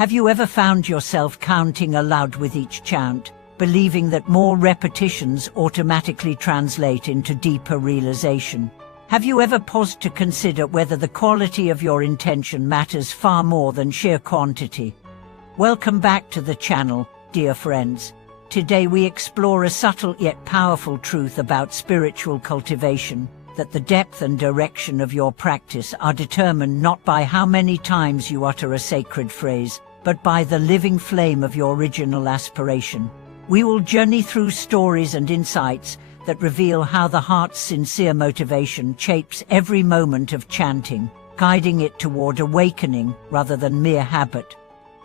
Have you ever found yourself counting aloud with each chant, believing that more repetitions automatically translate into deeper realization? Have you ever paused to consider whether the quality of your intention matters far more than sheer quantity? Welcome back to the channel, dear friends. Today we explore a subtle yet powerful truth about spiritual cultivation, that the depth and direction of your practice are determined not by how many times you utter a sacred phrase, but by the living flame of your original aspiration. We will journey through stories and insights that reveal how the heart's sincere motivation shapes every moment of chanting, guiding it toward awakening rather than mere habit.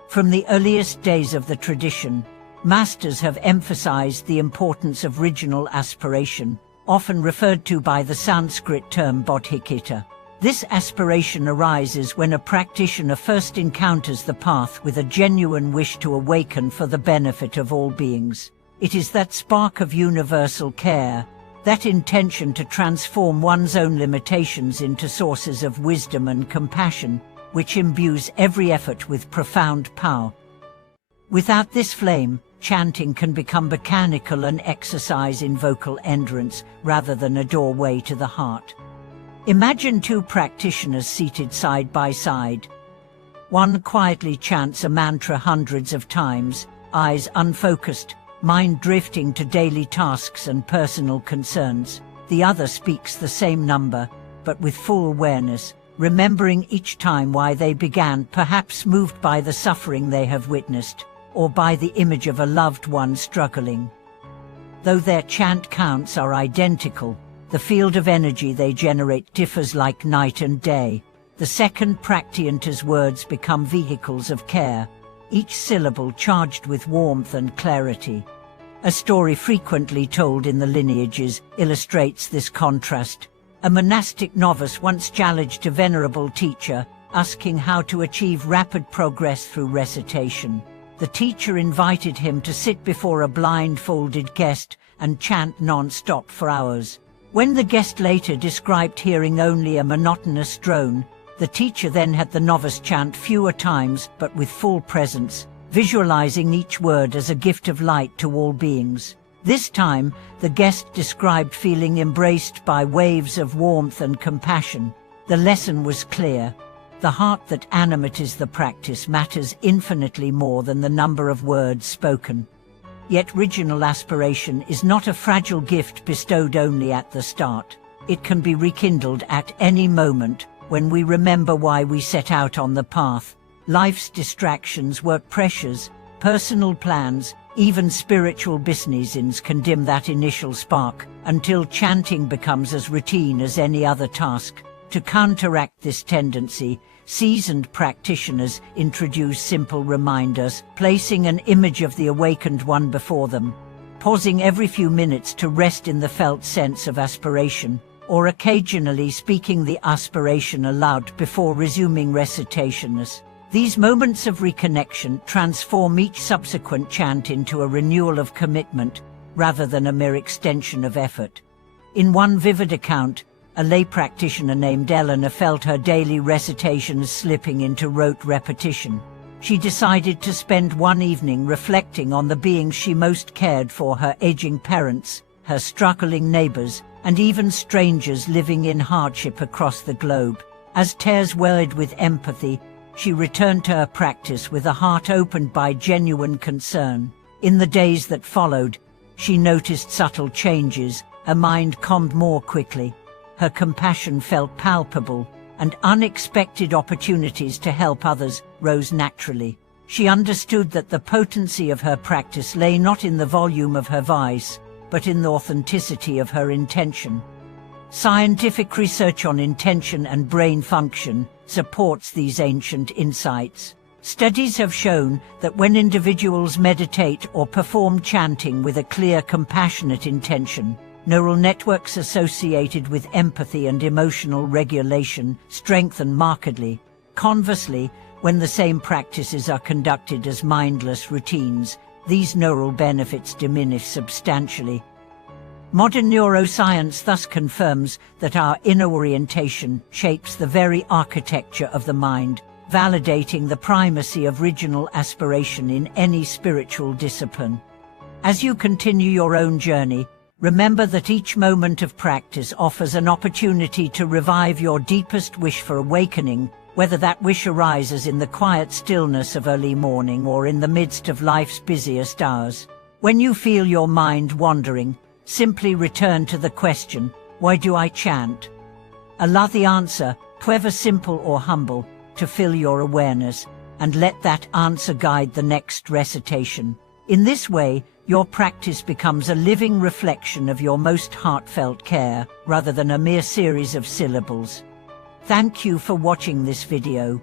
From the earliest days of the tradition, masters have emphasized the importance of original aspiration, often referred to by the Sanskrit term bodhicitta. This aspiration arises when a practitioner first encounters the path with a genuine wish to awaken for the benefit of all beings. It is that spark of universal care, that intention to transform one's own limitations into sources of wisdom and compassion, which imbues every effort with profound power. Without this flame, chanting can become mechanical, an exercise in vocal endurance rather than a doorway to the heart. Imagine two practitioners seated side by side. One quietly chants a mantra hundreds of times, eyes unfocused, mind drifting to daily tasks and personal concerns. The other speaks the same number, but with full awareness, remembering each time why they began, perhaps moved by the suffering they have witnessed, or by the image of a loved one struggling. Though their chant counts are identical, the field of energy they generate differs like night and day. The second practitioner's words become vehicles of care, each syllable charged with warmth and clarity. A story frequently told in the lineages illustrates this contrast. A monastic novice once challenged a venerable teacher, asking how to achieve rapid progress through recitation. The teacher invited him to sit before a blindfolded guest and chant non-stop for hours. When the guest later described hearing only a monotonous drone, the teacher then had the novice chant fewer times but with full presence, visualizing each word as a gift of light to all beings. This time, the guest described feeling embraced by waves of warmth and compassion. The lesson was clear. The heart that animates the practice matters infinitely more than the number of words spoken. Yet original aspiration is not a fragile gift bestowed only at the start. It can be rekindled at any moment when we remember why we set out on the path. Life's distractions, work pressures, personal plans, even spiritual business can dim that initial spark, until chanting becomes as routine as any other task. To counteract this tendency, seasoned practitioners introduce simple reminders, placing an image of the awakened one before them, pausing every few minutes to rest in the felt sense of aspiration, or occasionally speaking the aspiration aloud before resuming recitations. These moments of reconnection transform each subsequent chant into a renewal of commitment, rather than a mere extension of effort. In one vivid account, a lay practitioner named Eleanor felt her daily recitations slipping into rote repetition. She decided to spend one evening reflecting on the beings she most cared for: her aging parents, her struggling neighbors, and even strangers living in hardship across the globe. As tears welled with empathy, she returned to her practice with a heart opened by genuine concern. In the days that followed, she noticed subtle changes. Her mind calmed more quickly. Her compassion felt palpable, and unexpected opportunities to help others rose naturally. She understood that the potency of her practice lay not in the volume of her voice, but in the authenticity of her intention. Scientific research on intention and brain function supports these ancient insights. Studies have shown that when individuals meditate or perform chanting with a clear, compassionate intention, neural networks associated with empathy and emotional regulation strengthen markedly. Conversely, when the same practices are conducted as mindless routines, these neural benefits diminish substantially. Modern neuroscience thus confirms that our inner orientation shapes the very architecture of the mind, validating the primacy of original aspiration in any spiritual discipline. As you continue your own journey, remember that each moment of practice offers an opportunity to revive your deepest wish for awakening, whether that wish arises in the quiet stillness of early morning or in the midst of life's busiest hours. When you feel your mind wandering, simply return to the question, "Why do I chant?" Allow the answer, however simple or humble, to fill your awareness, and let that answer guide the next recitation. In this way, your practice becomes a living reflection of your most heartfelt care, rather than a mere series of syllables. Thank you for watching this video.